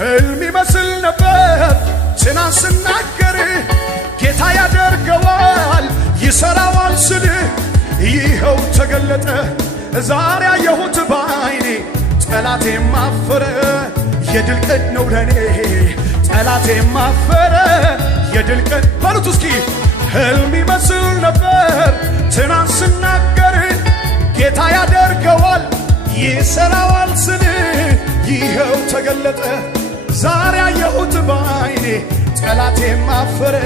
ሕልም ይመስል ነበር ትናንት ስናገር ጌታ ያደርገዋል ይሰራዋል ስል ይኸው ተገለጠ ዛሬ አየሁት ባይኔ ጠላቴ ማፈረ የድል ቀን ነው ለኔ ጠላቴ ማፈረ የድል ቀን በሉት እስኪ ሕልም ይመስል ነበር ትናንት ስናገር ጌታ ያደርገዋል ይሰራዋል ስል ይኸው ተገለጠ ዛሬ አየሁት ባይኔ ጠላቴ ማፈረ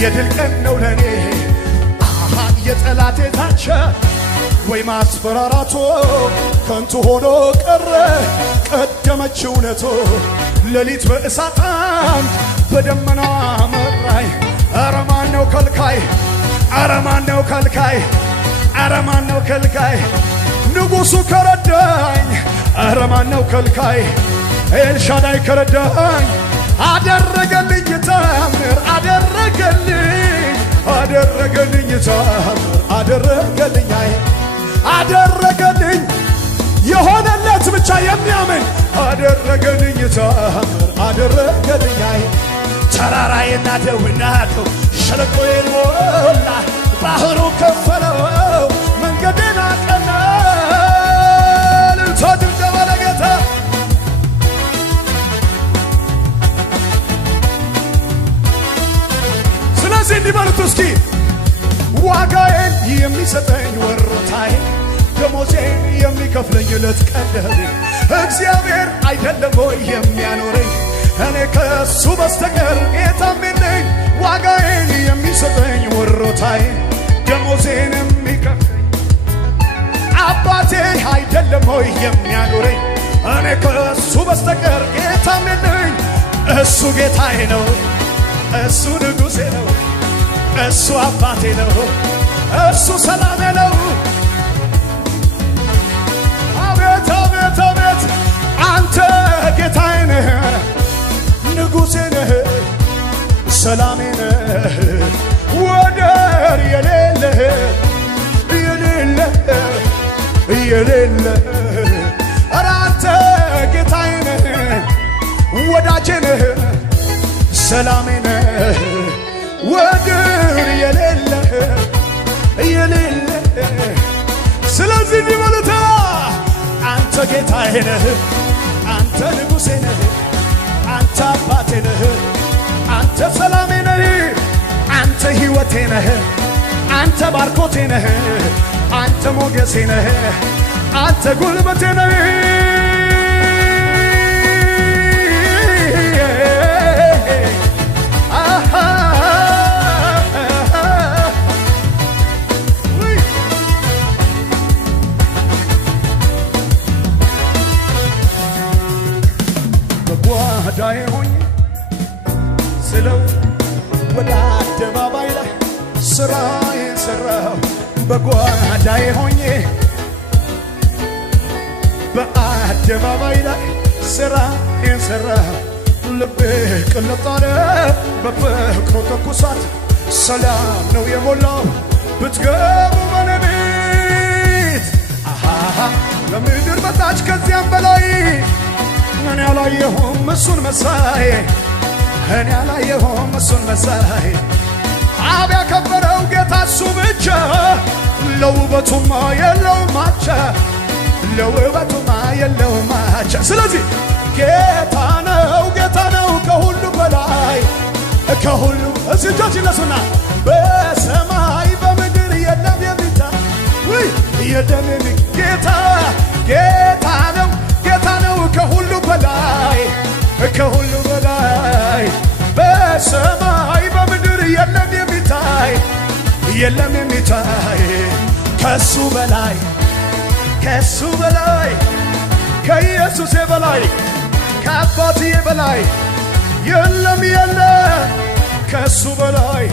የድል ቀን ነው ለኔ አሃ የጠላቴ ዛቻ ወይ ማስፈራራቶ ከንቱ ሆኖ ቀረ ቀደመች እውነቱ ሌሊት በእሳት አምድ በደመና መራኝ ኧረ ማነው ከልካይ ኧረ ማነው ከልካይ ኧረ ማነው ከልካይ ንጉሡ ከረዳኝ ኧረ ማነው ከልካይ ኤልሻዳይ ከረዳኝ አደረገልኝ ተአምር አደረገልኝ ተአምር አደረገልኝ የሆነለት ብቻ የሚያምን አደረገልኝ ተአምር አደረገልኝ ተራራዬና ደውናተው ሸለቆዬን ሞላ ባህሩ ከፈለው መንገዴን አቀና ልልቶድም ለጌታ ስለዚህ እንዲበሉት እስኪ ዋጋዬን የሚሰጠኝ ወሮታዬ ደሞዜን የሚከፍለኝ ዕለት ቀለቤ እግዚአብሔር አይደለም ወይ የሚያኖረኝ እኔ ከሱ በስተቀር ጌታም የለኝ ዋጋዬን የሚሰጠኝ ወሮታዬ ደሞዜን የሚከፍለኝ አባቴ አይደለም ወይ የሚያኖረኝ እኔ ከሱ በስተቀር ጌታም የለኝ እሱ ጌታዬ ነው እሱ ንጉሴ ነው እሱ አባቴ ነው እሱ ሰላሜ ነው አቤት አቤት አቤት አንተ ጌታዬ ነህ ንጉሴ ነህ ሰላሜ ነህ ወደር የሌለህ ኧረ አንተ ጌታዬ ነህ ወዳጄ ነህ ሰላሜ ነህ ወደር የሌለህ ስለዚህ እንዲበሉት አንተ ጌታዬ ነህ አንተ ንጉሴ ነህ አንተ አባቴ ነህ አንተ ሰላሜ ነህ አንተ ሕይወቴ ነህ አንተ ባርኮቴ ነህ አንተ ሞገሴ ነህ አንተ ጉልበቴ ነህ በጓዳዬ ሆኜ ስለው ወደ አደባባይ ላይ ስራዬን ሰራሁ በጓዳዬ ሆኜ በአደባባይ ላይ ስራዬን ሰራሁ ልቤ ቅልጥ አለ በፍቅሩ ትኩሳት ሰላም ነው የሞላው ብትገቡ በኔ ቤት አሃ ከምድር በታች ከዚያም በላይ እኔ አላየሁም እሱን መሳይ እኔ አላየሁም እሱን መሳይ አብ ያከበረው ጌታ እሱ ብቻ ለውበቱማ የለውም ማቻ ለውበቱማ የለውም ማቻ ስለዚህ ጌታ ነው ከሁሉ በላይ ከሁሉ እጆች ይነሱና በሰማይ በምድር የለም የሚታይ የለም ጌታ ነው ከሁሉ በላይ በሰማይ በምድር የለም የሚታይ ከሱ በላይ ከኢየሱስ በላይ ከአባትዬ በላይ የለም ከሱ በላይ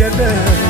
የለም